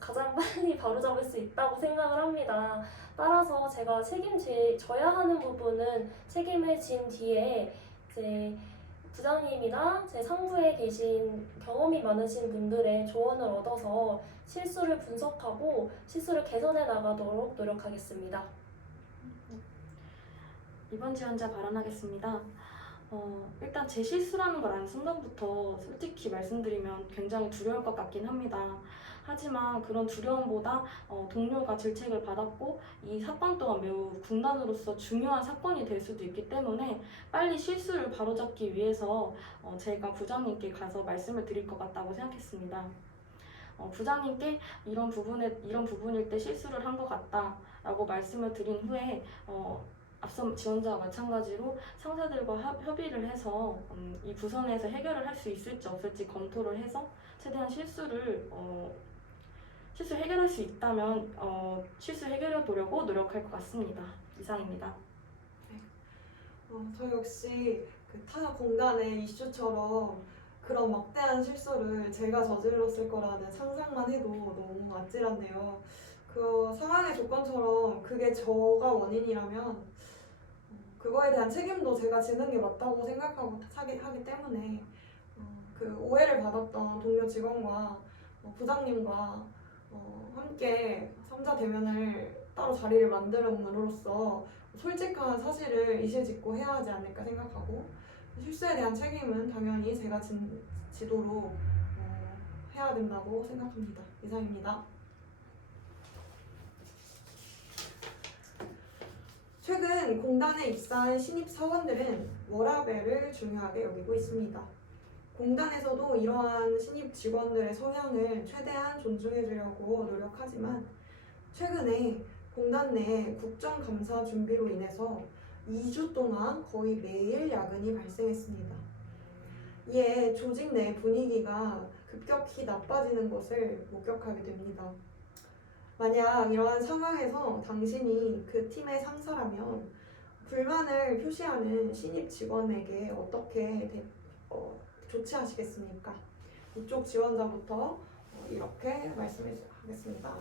가장 빨리 바로잡을 수 있다고 생각을 합니다. 따라서 제가 책임져야 하는 부분은 책임을 진 뒤에 이제 부장님이나 제 상부에 계신 경험이 많으신 분들의 조언을 얻어서 실수를 분석하고 실수를 개선해 나가도록 노력하겠습니다. 이번 지원자 발언하겠습니다. 일단 제 실수라는 걸 안 순간부터 솔직히 말씀드리면 굉장히 두려울 것 같긴 합니다. 하지만 그런 두려움보다 동료가 질책을 받았고 이 사건 또한 매우 군단으로서 중요한 사건이 될 수도 있기 때문에 빨리 실수를 바로잡기 위해서 제가 부장님께 가서 말씀을 드릴 것 같다고 생각했습니다. 부장님께 이런 부분일 때 실수를 한 것 같다라고 말씀을 드린 후에 앞선 지원자와 마찬가지로 상사들과 협의를 해서 이 부서 내에서 해결을 할 수 있을지 없을지 검토를 해서 최대한 실수 해결할 수 있다면 실수 해결해 보려고 노력할 것 같습니다. 이상입니다. 저 역시 그 타 공단의 이슈처럼 그런 막대한 실수를 제가 저질렀을 거라는 상상만 해도 너무 아찔한데요. 그 상황의 조건처럼 그게 저가 원인이라면 그거에 대한 책임도 제가 지는 게 맞다고 생각하고 하기 때문에 그 오해를 받았던 동료 직원과 부장님과 함께 3자 대면을 따로 자리를 만들음으로써 솔직한 사실을 이실직고 해야 하지 않을까 생각하고 실수에 대한 책임은 당연히 제가 지도록 해야 된다고 생각합니다. 이상입니다. 최근 공단에 입사한 신입 사원들은 워라밸을 중요하게 여기고 있습니다. 공단에서도 이러한 신입 직원들의 성향을 최대한 존중해주려고 노력하지만 최근에 공단 내 국정감사 준비로 인해서 2주 동안 거의 매일 야근이 발생했습니다. 이에 조직 내 분위기가 급격히 나빠지는 것을 목격하게 됩니다. 만약 이러한 상황에서 당신이 그 팀의 상사라면 불만을 표시하는 신입 직원에게 어떻게 조치하시겠습니까? 이쪽 지원자부터 이렇게 말씀하겠습니다.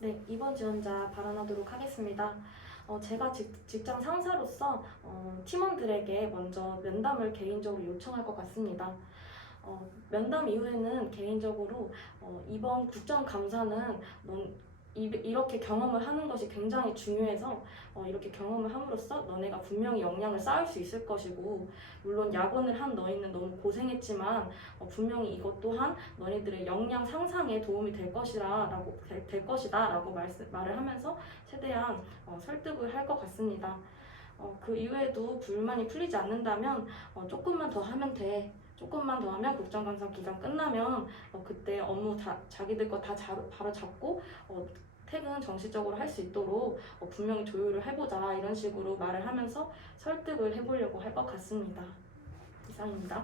네, 이번 지원자 발언하도록 하겠습니다. 제가 직장 상사로서 팀원들에게 먼저 면담을 개인적으로 요청할 것 같습니다. 면담 이후에는 개인적으로 이번 국정감사는 이렇게 경험을 하는 것이 굉장히 중요해서 이렇게 경험을 함으로써 너네가 분명히 역량을 쌓을 수 있을 것이고 물론 야근을 한 너희는 너무 고생했지만 분명히 이것 또한 너희들의 역량 상상에 도움이 될 것이다 라고 말을 하면서 최대한 설득을 할 것 같습니다. 그 이후에도 불만이 풀리지 않는다면 조금만 더 하면 돼. 조금만 더 하면 국정감사 기간 끝나면 그때 업무 자기들 거 다 바로 잡고 퇴근 정시적으로 할 수 있도록 분명히 조율을 해보자 이런 식으로 말을 하면서 설득을 해보려고 할 것 같습니다. 이상입니다.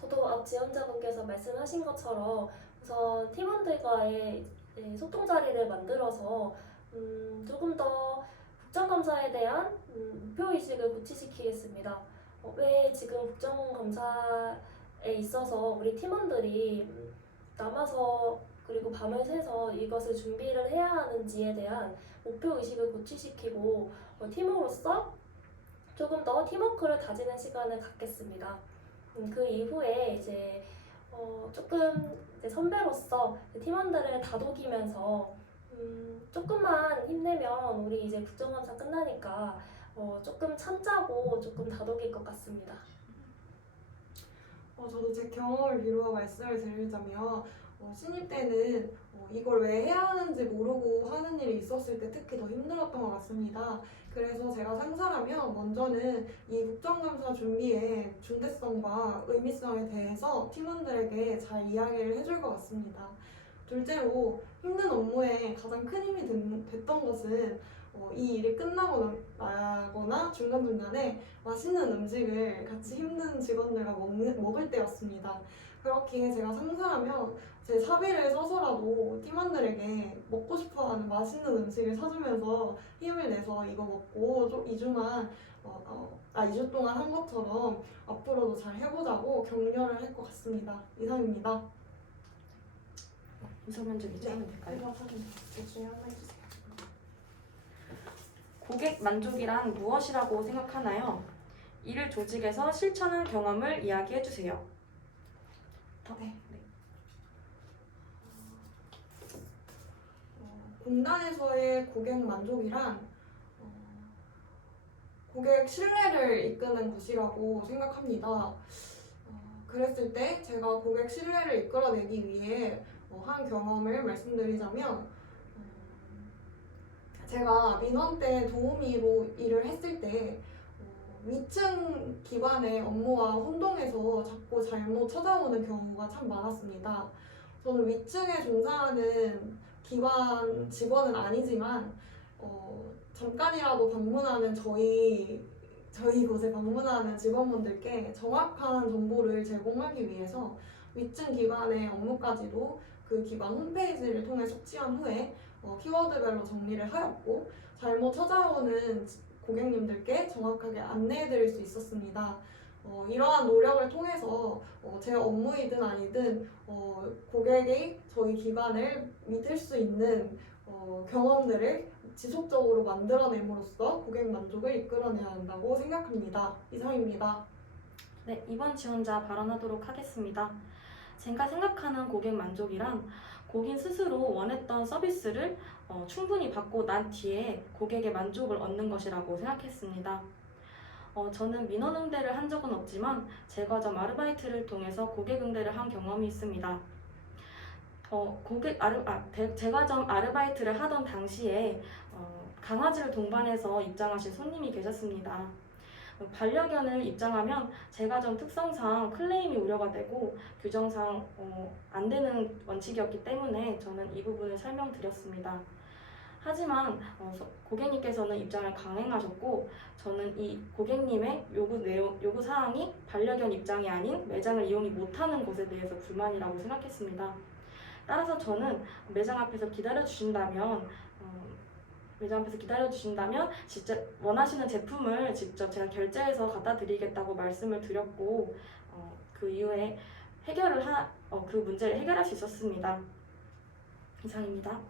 저도 앞 지원자분께서 말씀하신 것처럼 우선 팀원들과의 소통 자리를 만들어서 조금 더 국정감사에 대한 목표의식을 구체시키겠습니다. 왜 지금 국정감사에 있어서 우리 팀원들이 남아서 그리고 밤을 새서 이것을 준비를 해야 하는지에 대한 목표의식을 구체시키고 팀으로서 조금 더 팀워크를 다지는 시간을 갖겠습니다. 그 이후에 이제 조금 이제 선배로서 팀원들을 다독이면서 조금만 힘내면 우리 이제 국정감사 끝나니까 조금 참자고 조금 다독일 것 같습니다. 저도 제 경험을 비롯해 말씀을 드리자면 신입 때는 이걸 왜 해야 하는지 모르고 하는 일이 있었을 때 특히 더 힘들었던 것 같습니다. 그래서 제가 상사라면 먼저는 이 국정감사 준비의 중대성과 의미성에 대해서 팀원들에게 잘 이야기를 해줄 것 같습니다. 둘째로 힘든 업무에 가장 큰 힘이 됐던 것은 이 일이 끝나고 나거나 중간중간에 맛있는 음식을 같이 힘든 직원들과 먹을 때였습니다. 그렇게 제가 상사라면 제 사비를 써서라도 팀원들에게 먹고 싶어하는 맛있는 음식을 사주면서 힘을 내서 이거 먹고 좀 2주 동안 한 것처럼 앞으로도 잘 해보자고 격려를 할 것 같습니다. 이상입니다. 우선 면접 이체하면 될까요? 대충 한번 해주세요. 고객 만족이란 무엇이라고 생각하나요? 이를 조직에서 실천한 경험을 이야기해주세요. 네. 공단에서의 고객 만족이란 고객 신뢰를 이끄는 것이라고 생각합니다. 그랬을 때 제가 고객 신뢰를 이끌어내기 위해 한 경험을 말씀드리자면 제가 민원 때 도우미로 일을 했을 때 위층 기관의 업무와 혼동해서 자꾸 잘못 찾아오는 경우가 참 많았습니다. 저는 위층에 종사하는 기관 직원은 아니지만 잠깐이라도 방문하는 저희 곳에 방문하는 직원분들께 정확한 정보를 제공하기 위해서 위층 기관의 업무까지도 그 기관 홈페이지를 통해 숙지한 후에 키워드별로 정리를 하였고 잘못 찾아오는 고객님들께 정확하게 안내해드릴 수 있었습니다. 이러한 노력을 통해서 제 업무이든 아니든 고객이 저희 기관을 믿을 수 있는 경험들을 지속적으로 만들어냄으로써 고객 만족을 이끌어내야 한다고 생각합니다. 이상입니다. 네, 이번 지원자 발언하도록 하겠습니다. 제가 생각하는 고객 만족이란 고객 스스로 원했던 서비스를 충분히 받고 난 뒤에 고객의 만족을 얻는 것이라고 생각했습니다. 저는 민원 응대를 한 적은 없지만 제과점 아르바이트를 통해서 고객 응대를 한 경험이 있습니다. 제과점 아르바이트를 하던 당시에 강아지를 동반해서 입장하신 손님이 계셨습니다. 반려견을 입장하면 제과점 특성상 클레임이 우려가 되고 규정상 안 되는 원칙이었기 때문에 저는 이 부분을 설명드렸습니다. 하지만 고객님께서는 입장을 강행하셨고 저는 이 고객님의 요구 사항이 반려견 입장이 아닌 매장을 이용이 못하는 것에 대해서 불만이라고 생각했습니다. 따라서 저는 매장 앞에서 기다려 주신다면 진짜 원하시는 제품을 직접 제가 결제해서 갖다 드리겠다고 말씀을 드렸고 그 이후에 그 문제를 해결할 수 있었습니다. 이상입니다.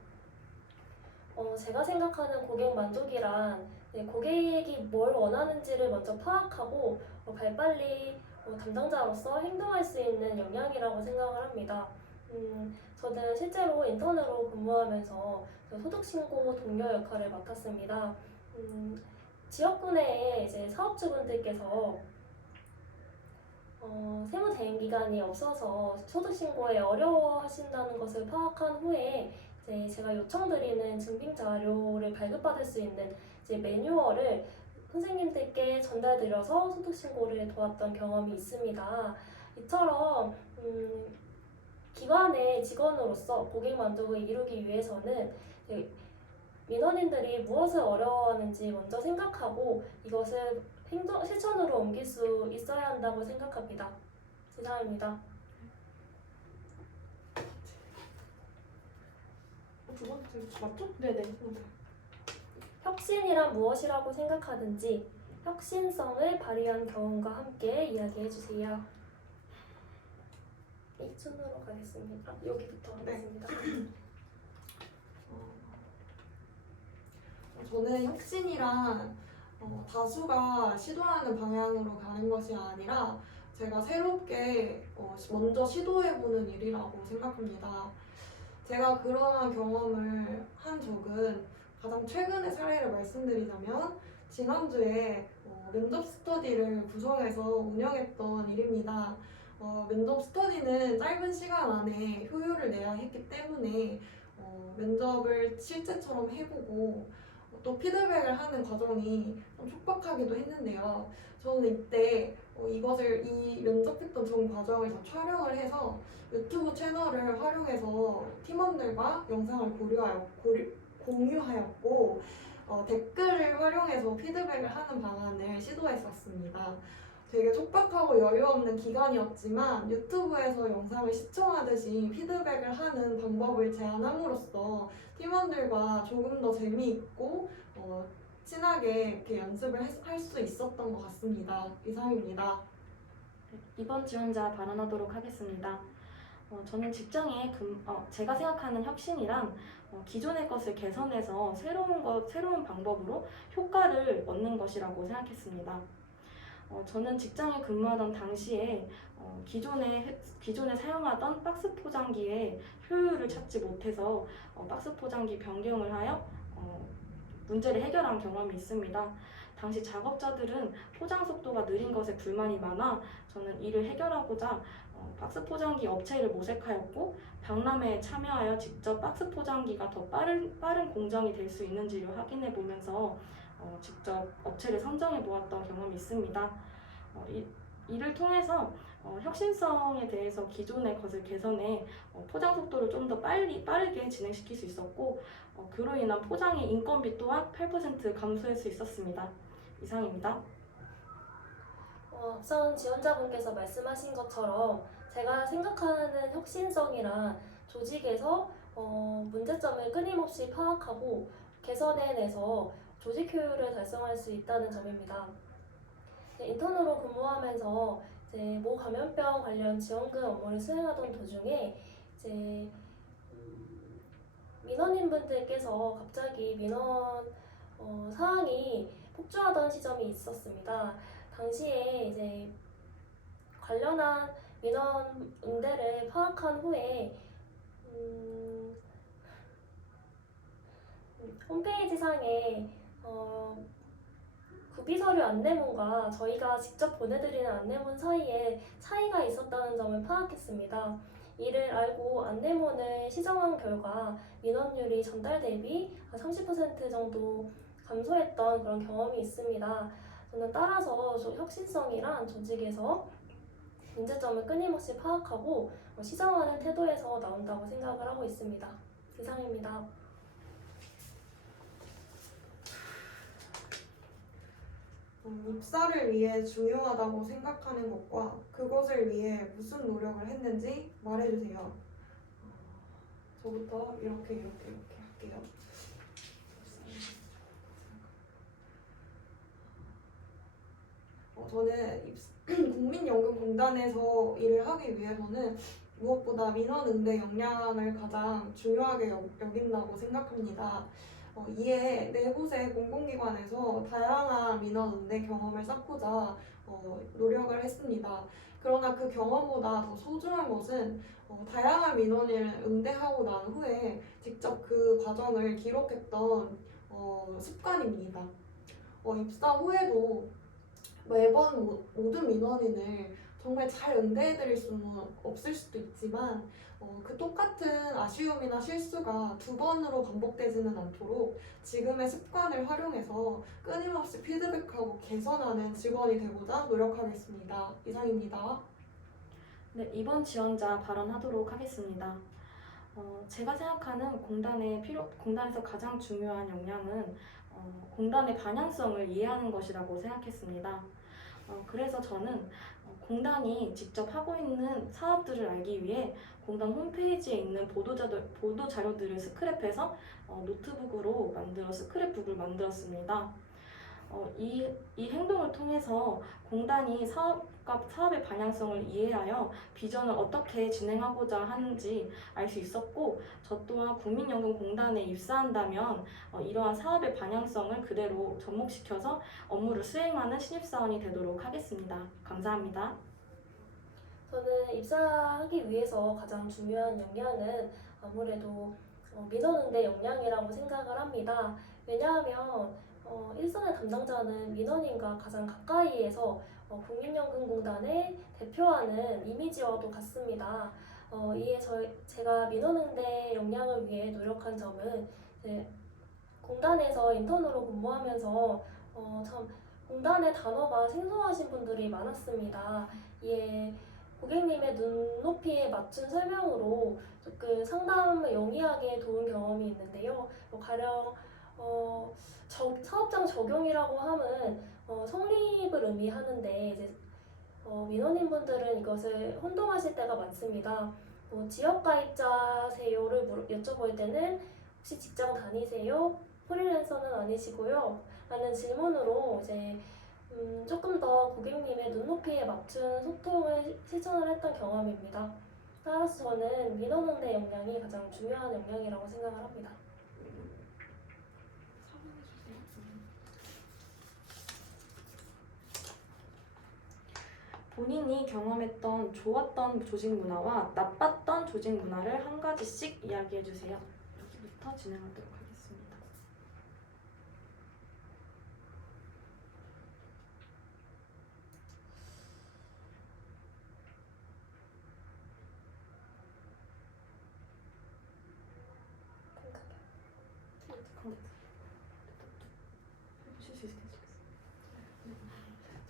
제가 생각하는 고객 만족이란 고객이 뭘 원하는지를 먼저 파악하고 발빨리 담당자로서 행동할 수 있는 역량이라고 생각을 합니다. 저는 실제로 인턴으로 근무하면서 소득신고 동료 역할을 맡았습니다. 지역구내에 이제 사업주분들께서 세무대행기간이 없어서 소득신고에 어려워하신다는 것을 파악한 후에 이제 제가 요청드리는 증빙 자료를 발급받을 수 있는 이제 매뉴얼을 선생님들께 전달드려서 소득신고를 도왔던 경험이 있습니다. 이처럼 기관의 직원으로서 고객 만족을 이루기 위해서는 민원인들이 무엇을 어려워하는지 먼저 생각하고 이것을 실천으로 옮길 수 있어야 한다고 생각합니다. 이상입니다. 두 번째 맞죠? 네네. 혁신이란 무엇이라고 생각하는지 혁신성을 발휘한 경험과 함께 이야기해 주세요. 이 순으로 가겠습니다. 여기부터 하겠습니다. 저는 혁신이란 다수가 시도하는 방향으로 가는 것이 아니라 제가 새롭게 먼저 시도해보는 일이라고 생각합니다. 제가 그러한 경험을 한 적은 가장 최근의 사례를 말씀드리자면 지난주에 면접 스터디를 구성해서 운영했던 일입니다. 면접 스터디는 짧은 시간 안에 효율을 내야 했기 때문에 면접을 실제처럼 해보고 또 피드백을 하는 과정이 좀 촉박하기도 했는데요. 저는 이때 이 면접했던 전 과정을 다 촬영을 해서 유튜브 채널을 활용해서 팀원들과 영상을 공유하였고 댓글을 활용해서 피드백을 하는 방안을 시도했었습니다. 되게 촉박하고 여유 없는 기간이었지만 유튜브에서 영상을 시청하듯이 피드백을 하는 방법을 제안함으로써 팀원들과 조금 더 재미있고 친하게 이렇게 연습을 할 수 있었던 것 같습니다. 이상입니다. 이번 지원자 발언하도록 하겠습니다. 저는 제가 생각하는 혁신이란 기존의 것을 개선해서 새로운 방법으로 효과를 얻는 것이라고 생각했습니다. 저는 직장에 근무하던 당시에 기존에 사용하던 박스 포장기의 효율을 찾지 못해서 박스 포장기 변경을 하여 문제를 해결한 경험이 있습니다. 당시 작업자들은 포장 속도가 느린 것에 불만이 많아 저는 이를 해결하고자 박스 포장기 업체를 모색하였고 박람회에 참여하여 직접 박스 포장기가 더 빠른 공정이 될 수 있는지를 확인해 보면서 직접 업체를 선정해 보았던 경험이 있습니다. 이를 통해서 혁신성에 대해서 기존의 것을 개선해 포장 속도를 좀 더 빠르게 진행시킬 수 있었고 그로 인한 포장의 인건비 또한 8% 감소할 수 있었습니다. 이상입니다. 앞선 지원자분께서 말씀하신 것처럼 제가 생각하는 혁신성이란 조직에서 문제점을 끊임없이 파악하고 개선해내서 조직 효율을 달성할 수 있다는 점입니다. 인턴으로 근무하면서 이제 모 감염병 관련 지원금 업무를 수행하던 도중에 이제 민원인분들께서 갑자기 민원 사항이 폭주하던 시점이 있었습니다. 당시에 이제 관련한 민원 응대를 파악한 후에 홈페이지 상에 구비서류 안내문과 저희가 직접 보내드리는 안내문 사이에 차이가 있었다는 점을 파악했습니다. 이를 알고 안내문을 시정한 결과 민원율이 전달 대비 30% 정도 감소했던 그런 경험이 있습니다. 저는 따라서 혁신성이란 조직에서 문제점을 끊임없이 파악하고 시정하는 태도에서 나온다고 생각을 하고 있습니다. 이상입니다. 입사를 위해 중요하다고 생각하는 것과 그것을 위해 무슨 노력을 했는지 말해주세요. 저부터 이렇게 할게요. 저는 국민연금공단에서 일을 하기 위해서는 무엇보다 민원 응대 역량을 가장 중요하게 여긴다고 생각합니다. 이에 네 곳의 공공기관에서 다양한 민원 응대 경험을 쌓고자 노력을 했습니다. 그러나 그 경험보다 더 소중한 것은 다양한 민원을 응대하고 난 후에 직접 그 과정을 기록했던 습관입니다. 입사 후에도 매번 모든 민원인을 정말 잘 응대해드릴 수는 없을 수도 있지만 그 똑같은 아쉬움이나 실수가 두 번으로 반복되지는 않도록 지금의 습관을 활용해서 끊임없이 피드백하고 개선하는 직원이 되고자 노력하겠습니다. 이상입니다. 네, 이번 지원자 발언하도록 하겠습니다. 제가 생각하는 공단에서 가장 중요한 역량은 공단의 방향성을 이해하는 것이라고 생각했습니다. 그래서 저는 공단이 직접 하고 있는 사업들을 알기 위해 공단 홈페이지에 있는 보도 자료들을 스크랩해서 노트북으로 스크랩북을 만들었습니다. 이 행동을 통해서 공단이 사업의 방향성을 이해하여 비전을 어떻게 진행하고자 하는지 알 수 있었고, 저 또한 국민연금공단에 입사한다면 이러한 사업의 방향성을 그대로 접목시켜서 업무를 수행하는 신입사원이 되도록 하겠습니다. 감사합니다. 저는 입사하기 위해서 가장 중요한 역량은 아무래도 민원 응대 역량이라고 생각을 합니다. 왜냐하면 일선의 담당자는 민원인과 가장 가까이에서 국민연금공단을 대표하는 이미지와도 같습니다. 이에 제가 민원 응대 역량을 위해 노력한 점은 공단에서 인턴으로 근무하면서 참 공단의 단어가 생소하신 분들이 많았습니다. 이에 고객님의 눈높이에 맞춘 설명으로 조금 상담을 용이하게 도운 경험이 있는데요. 가령 사업장 적용이라고 함은 성립을 의미하는데 이제 민원인분들은 이것을 혼동하실 때가 많습니다. 지역가입자세요를 여쭤볼 때는 혹시 직장 다니세요? 프리랜서는 아니시고요? 라는 질문으로 이제 조금 더 고객님의 눈높이에 맞춘 소통을 실천을 했던 경험입니다. 따라서 저는 민원 응대 역량이 가장 중요한 역량이라고 생각을 합니다. 본인이 경험했던 좋았던 조직 문화와 나빴던 조직 문화를 한 가지씩 이야기해 주세요. 여기부터 진행하도록 하겠습니다. 해보실 수 있으시겠어요?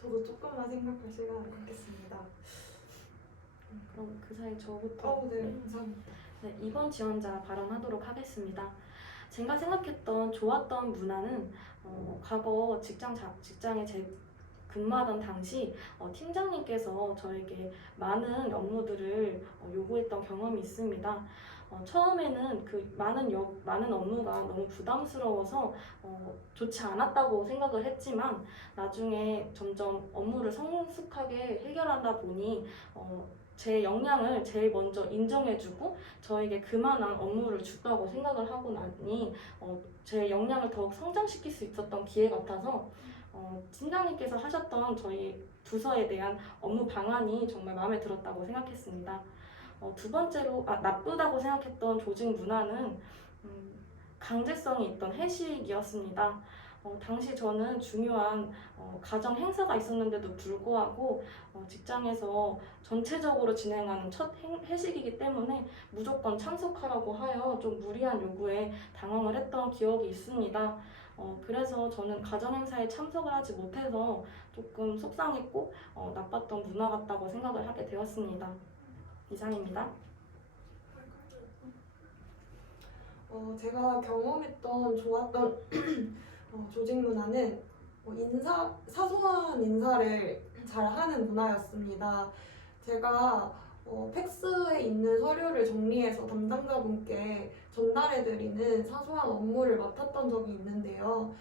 저도 조금만 생각할 시간을 갖겠습니다. 그럼 그 사이 저부터 네, 감사합니다. 네, 이번 지원자 발언하도록 하겠습니다. 제가 생각했던 좋았던 문화는 과거 직장에 근무하던 당시 팀장님께서 저에게 많은 업무들을 요구했던 경험이 있습니다. 처음에는 그 많은 업무가 너무 부담스러워서 좋지 않았다고 생각을 했지만 나중에 점점 업무를 성숙하게 해결하다 보니 제 역량을 제일 먼저 인정해주고 저에게 그만한 업무를 줬다고 생각을 하고 나니 제 역량을 더욱 성장시킬 수 있었던 기회 같아서 팀장님께서 하셨던 저희 부서에 대한 업무 방안이 정말 마음에 들었다고 생각했습니다. 두 번째로 나쁘다고 생각했던 조직 문화는 강제성이 있던 회식이었습니다. 당시 저는 중요한 가정 행사가 있었는데도 불구하고 직장에서 전체적으로 진행하는 첫 회식이기 때문에 무조건 참석하라고 하여 좀 무리한 요구에 당황을 했던 기억이 있습니다. 그래서 저는 가정 행사에 참석을 하지 못해서 조금 속상했고 나빴던 문화 같다고 생각을 하게 되었습니다. 이상입니다. 제가 경험했던 좋았던 조직 문화는 사소한 인사를 잘 하는 문화였습니다. 제가 팩스에 있는 서류를 정리해서 담당자분께 전달해드리는 사소한 업무를 맡았던 적이 있는데요.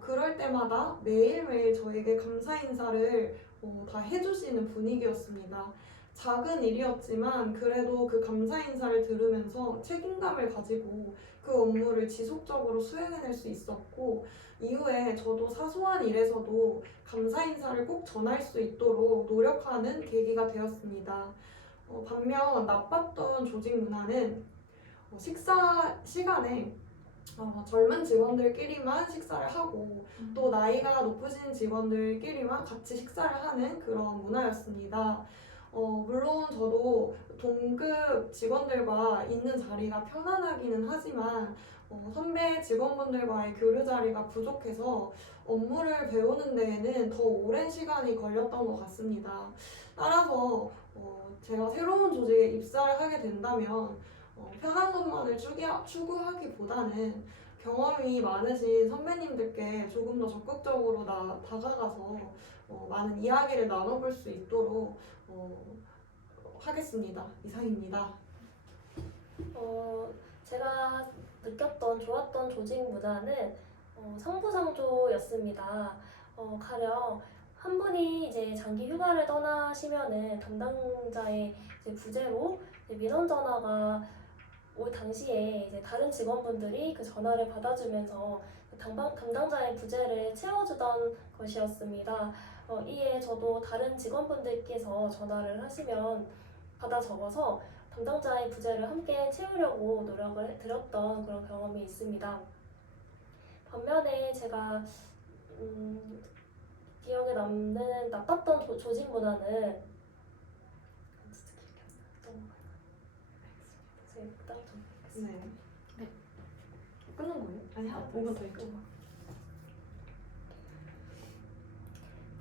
그럴 때마다 매일매일 저에게 감사 인사를 다 해주시는 분위기였습니다. 작은 일이었지만 그래도 그 감사 인사를 들으면서 책임감을 가지고 그 업무를 지속적으로 수행해낼 수 있었고, 이후에 저도 사소한 일에서도 감사 인사를 꼭 전할 수 있도록 노력하는 계기가 되었습니다. 반면 나빴던 조직 문화는 식사 시간에 젊은 직원들끼리만 식사를 하고 또 나이가 높으신 직원들끼리만 같이 식사를 하는 그런 문화였습니다. 물론 저도 동급 직원들과 있는 자리가 편안하기는 하지만 선배 직원분들과의 교류 자리가 부족해서 업무를 배우는 데에는 더 오랜 시간이 걸렸던 것 같습니다. 따라서 제가 새로운 조직에 입사를 하게 된다면 편한 것만을 추구하기보다는 경험이 많으신 선배님들께 조금 더 적극적으로 다가가서 많은 이야기를 나눠볼 수 있도록 하겠습니다. 이상입니다. 제가 느꼈던 좋았던 조직 문화는 상부상조였습니다. 가령 한 분이 이제 장기 휴가를 떠나시면은 담당자의 이제 부재로 이제 민원 전화가 올 당시에 이제 다른 직원분들이 그 전화를 받아주면서 담당자의 부재를 채워주던 것이었습니다. 이에 저도 다른 직원분들께서 전화를 하시면 받아 적어서 담당자의 부재를 함께 채우려고 노력을 드렸던 그런 경험이 있습니다. 반면에 제가 기억에 남는 나빴던 조직 문화는 네. 끝난 거예요? 아니, 하나 더 5분 더 있어요. 있죠.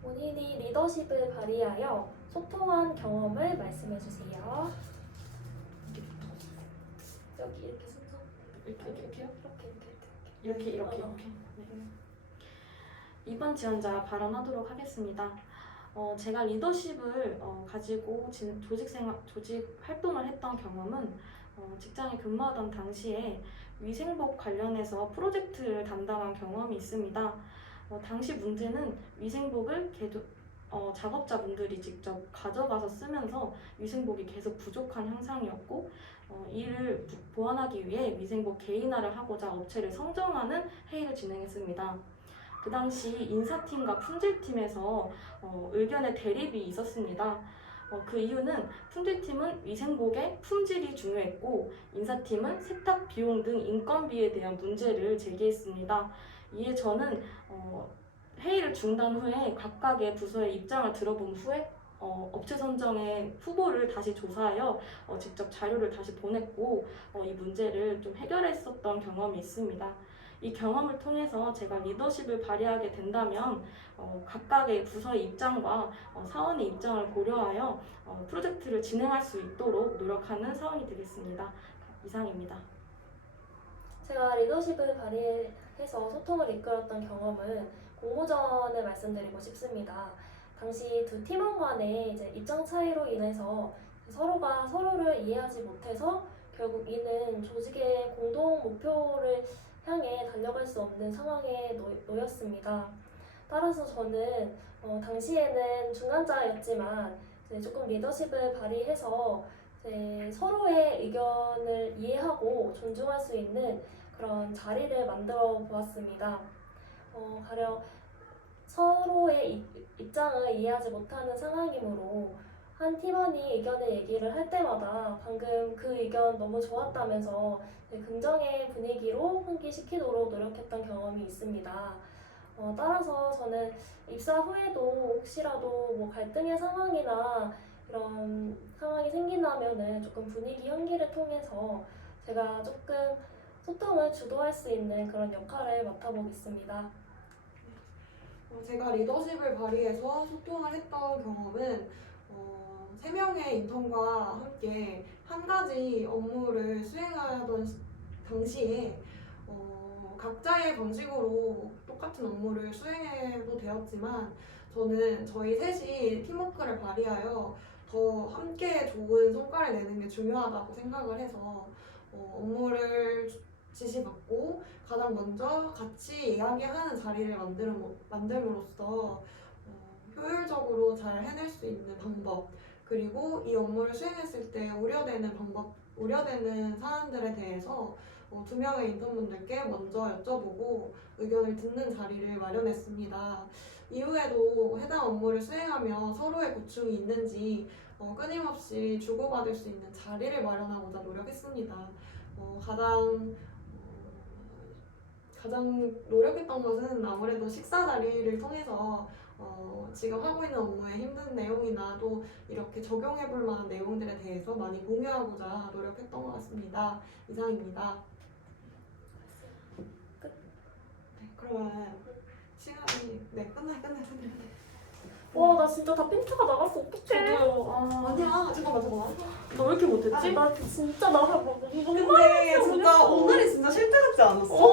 본인이 리더십을 발휘하여 소통한 경험을 말씀해 주세요. 여기 이렇게 순서 이렇게요? 이렇게. 이렇게. 네. 이번 지원자 발언하도록 하겠습니다. 제가 리더십을 가지고 조직 활동을 했던 경험은 직장에 근무하던 당시에 위생복 관련해서 프로젝트를 담당한 경험이 있습니다. 당시 문제는 위생복을 작업자분들이 직접 가져가서 쓰면서 위생복이 계속 부족한 현상이었고, 이를 보완하기 위해 위생복 개인화를 하고자 업체를 성정하는 회의를 진행했습니다. 그 당시 인사팀과 품질팀에서 의견의 대립이 있었습니다. 그 이유는 품질팀은 위생복의 품질이 중요했고, 인사팀은 세탁 비용 등 인건비에 대한 문제를 제기했습니다. 이에 저는 회의를 중단 후에 각각의 부서의 입장을 들어본 후에 업체 선정의 후보를 다시 조사하여 직접 자료를 다시 보냈고 이 문제를 좀 해결했었던 경험이 있습니다. 이 경험을 통해서 제가 리더십을 발휘하게 된다면 각각의 부서의 입장과 사원의 입장을 고려하여 프로젝트를 진행할 수 있도록 노력하는 사원이 되겠습니다. 이상입니다. 제가 리더십을 발휘해서 소통을 이끌었던 경험은 공모전을 말씀드리고 싶습니다. 당시 두 팀원 간의 이제 입장 차이로 인해서 서로가 서로를 이해하지 못해서 결국 이는 조직의 공동 목표를 향해 달려갈 수 없는 상황에 놓였습니다. 따라서 저는 당시에는 중간자였지만 조금 리더십을 발휘해서 서로의 의견을 이해하고 존중할 수 있는 그런 자리를 만들어 보았습니다. 가령 서로의 입장을 이해하지 못하는 상황이므로 한 팀원이 의견을 얘기를 할 때마다 방금 그 의견 너무 좋았다면서 긍정의 분위기로 환기시키도록 노력했던 경험이 있습니다. 따라서 저는 입사 후에도 혹시라도 뭐 갈등의 상황이나 이런 상황이 생긴다면은 조금 분위기 환기를 통해서 제가 조금 소통을 주도할 수 있는 그런 역할을 맡아보겠습니다. 제가 리더십을 발휘해서 소통을 했던 경험은 3명의 인턴과 함께 한 가지 업무를 수행하던 당시에 각자의 방식으로 똑같은 업무를 수행해도 되었지만 저는 저희 셋이 팀워크를 발휘하여 더 함께 좋은 성과를 내는 게 중요하다고 생각을 해서 업무를 지시받고 가장 먼저 같이 이야기하는 자리를 만듦으로써 효율적으로 잘 해낼 수 있는 방법, 그리고 이 업무를 수행했을 때 우려되는 사안들에 대해서 2명의 인턴분들께 먼저 여쭤보고 의견을 듣는 자리를 마련했습니다. 이후에도 해당 업무를 수행하며 서로의 고충이 있는지 끊임없이 주고받을 수 있는 자리를 마련하고자 노력했습니다. 가장 노력했던 것은 아무래도 식사 자리를 통해서 지금 하고 있는 업무의 힘든 내용이나 또 이렇게 적용해볼 만한 내용들에 대해서 많이 공유하고자 노력했던 것 같습니다. 이상입니다. 끝. 네, 그러면 시간이 끝내. 와, 나 진짜 다 핀트가 나갔어. 어떡해. 저도요. 아니야, 잠깐만. 너 왜 이렇게 못했지? 나 진짜 나가 뭐 근데 진짜 오늘이 진짜 실패 같지 않았어?